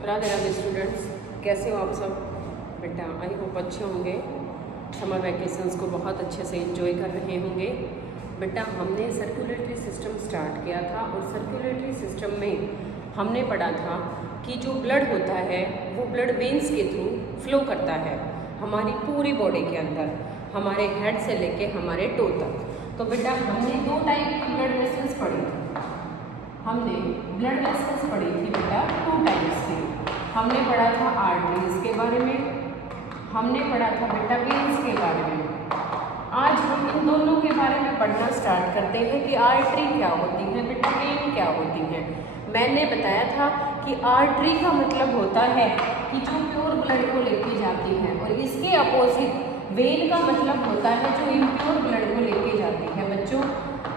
Radhe Radhe students, कैसे हो आप सब? बेटा आई होप अच्छे होंगे। समर वैकेशंस को बहुत अच्छे से एंजॉय कर रहे होंगे। बेटा हमने सर्कुलेटरी सिस्टम स्टार्ट किया था और सर्कुलेटरी सिस्टम में हमने पढ़ा था कि जो ब्लड होता है वो ब्लड वेन्स के थ्रू फ्लो करता है हमारी पूरी बॉडी के अंदर, हमारे हेड से लेके हमारे टो तक। तो बेटा हमने दो टाइप की ब्लड वेसल्स पढ़ी थी। हमने ब्लड वेसल्स पढ़ी थी बेटा टू टाइप्स की। हमने पढ़ा था आर्टरीज के बारे में, हमने पढ़ा था बेटा वेन्स के बारे में। आज हम इन दोनों के बारे में पढ़ना स्टार्ट करते हैं कि आर्टरी क्या होती है, बेटा वेन क्या होती है। मैंने बताया था कि आर्टरी का मतलब होता है कि जो प्योर ब्लड को लेके जाती है, और इसके अपोजिट वेन का मतलब होता है जो इम्प्योर ब्लड को लेके जाती है। बच्चों,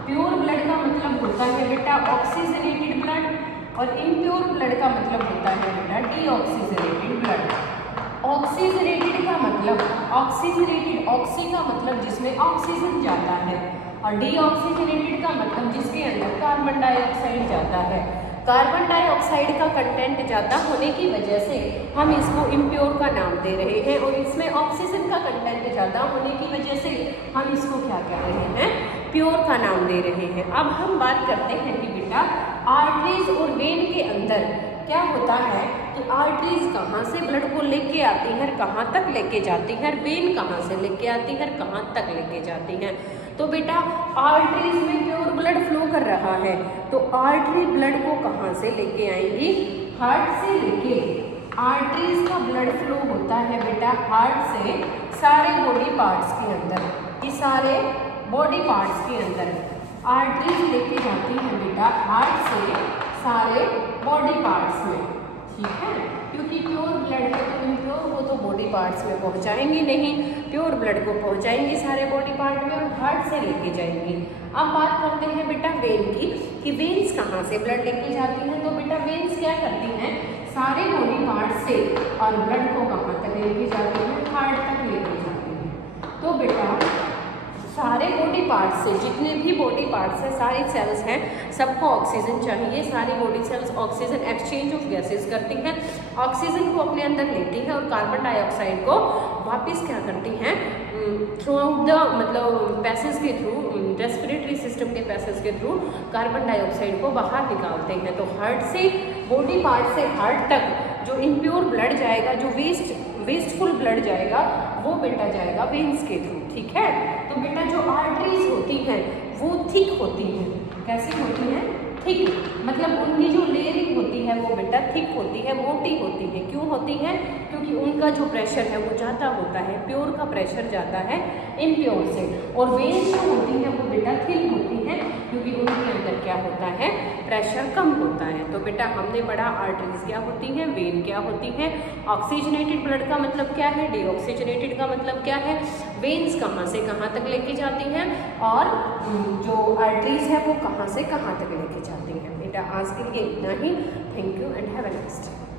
प्योर ब्लड का मतलब होता है बेटा ऑक्सीजनेटेड ब्लड, और इम्प्योर ब्लड का मतलब होता है बेटा डीऑक्सीजनेटेड ब्लड। ऑक्सीजनेटेड का मतलब ऑक्सीजनेटेड, ऑक्सी का मतलब जिसमें ऑक्सीजन जाता है, और डीऑक्सीजनेटेड का मतलब जिसके अंदर कार्बन डाइऑक्साइड जाता है। कार्बन डाइऑक्साइड का कंटेंट ज़्यादा होने की वजह से हम इसको इम्प्योर का नाम दे रहे हैं, और इसमें ऑक्सीजन का कंटेंट ज़्यादा होने की वजह से हम इसको क्या कह रहे हैं, प्योर का नाम दे रहे हैं। अब हम बात करते हैं कि बेटा आर्टरीज और वेन के अंदर क्या होता है कि आर्टरीज कहाँ से ब्लड को लेके आती है, कहाँ तक लेके जाती है, वेन कहाँ से लेके आती है, कहाँ तक लेके जाती है। तो बेटा आर्टरीज में प्योर ब्लड फ्लो कर रहा है, तो आर्टरी ब्लड को कहाँ से लेके आएंगी, हार्ट से लेके। आर्टरीज का ब्लड फ्लो होता है बेटा हार्ट से सारे बॉडी पार्ट्स के अंदर, ये सारे बॉडी पार्ट्स के अंदर आर्टरीज लेके जाती है बेटा हार्ट से सारे बॉडी पार्ट्स में, ठीक है। क्योंकि प्योर ब्लड है तो इम्प्योर को तो बॉडी पार्ट्स में पहुंचाएंगे नहीं, प्योर ब्लड को पहुंचाएंगे सारे बॉडी पार्ट में और हार्ट से लेके जाएंगे। अब बात करते हैं बेटा वेन की, कि वेन्स कहाँ से ब्लड लेके जाती हैं। तो बेटा वेन्स क्या करती हैं, सारे बॉडी पार्ट से, और ब्लड को कहाँ तक लेके जाती हैं, हार्ट तक लेके जाती हैं। तो बेटा सारे बॉडी पार्ट्स से, जितने भी बॉडी पार्ट्स हैं, सारी सेल्स हैं, सबको ऑक्सीजन चाहिए। सारी body cells oxygen exchange of gases करती हैं, ऑक्सीजन को अपने अंदर लेती हैं और कार्बन डाइऑक्साइड को वापस क्या करती हैं, थ्रू आउट द मतलब पैसेज के थ्रू, रेस्पिरेटरी सिस्टम के पैसेज के थ्रू कार्बन डाइऑक्साइड को बाहर निकालते हैं। तो हार्ट से, बॉडी पार्ट से हार्ट तक जो इम्प्योर ब्लड जाएगा, जो वेस्टफुल ब्लड जाएगा, वो बेटा जाएगा वेन्स के थ्रू, ठीक है। तो बेटा जो आर्टरीज होती हैं वो थिक होती हैं। कैसी होती हैं, थिक, मतलब उनकी जो लेयरिंग होती है वो बेटा थिक होती है, मोटी होती है। क्यों होती है, क्योंकि उनका जो प्रेशर है वो ज़्यादा होता है, प्योर का प्रेशर ज़्यादा है इम्प्योर से। और वेन्स जो होती है वो बेटा थिक होती है, क्योंकि उनके अंदर क्या होता है, प्रेशर कम होता है। तो बेटा हमने पढ़ा आर्टरीज क्या होती हैं, वेन क्या होती है, ऑक्सीजनेटेड ब्लड का मतलब क्या है, डीऑक्सीजनेटेड का मतलब क्या है, वेन्स कहाँ से कहाँ तक लेके जाती हैं, और जो आर्टरीज है वो कहाँ से कहाँ तक लेके जाती हैं। बेटा आज के लिए इतना ही। Thank you and have a nice day.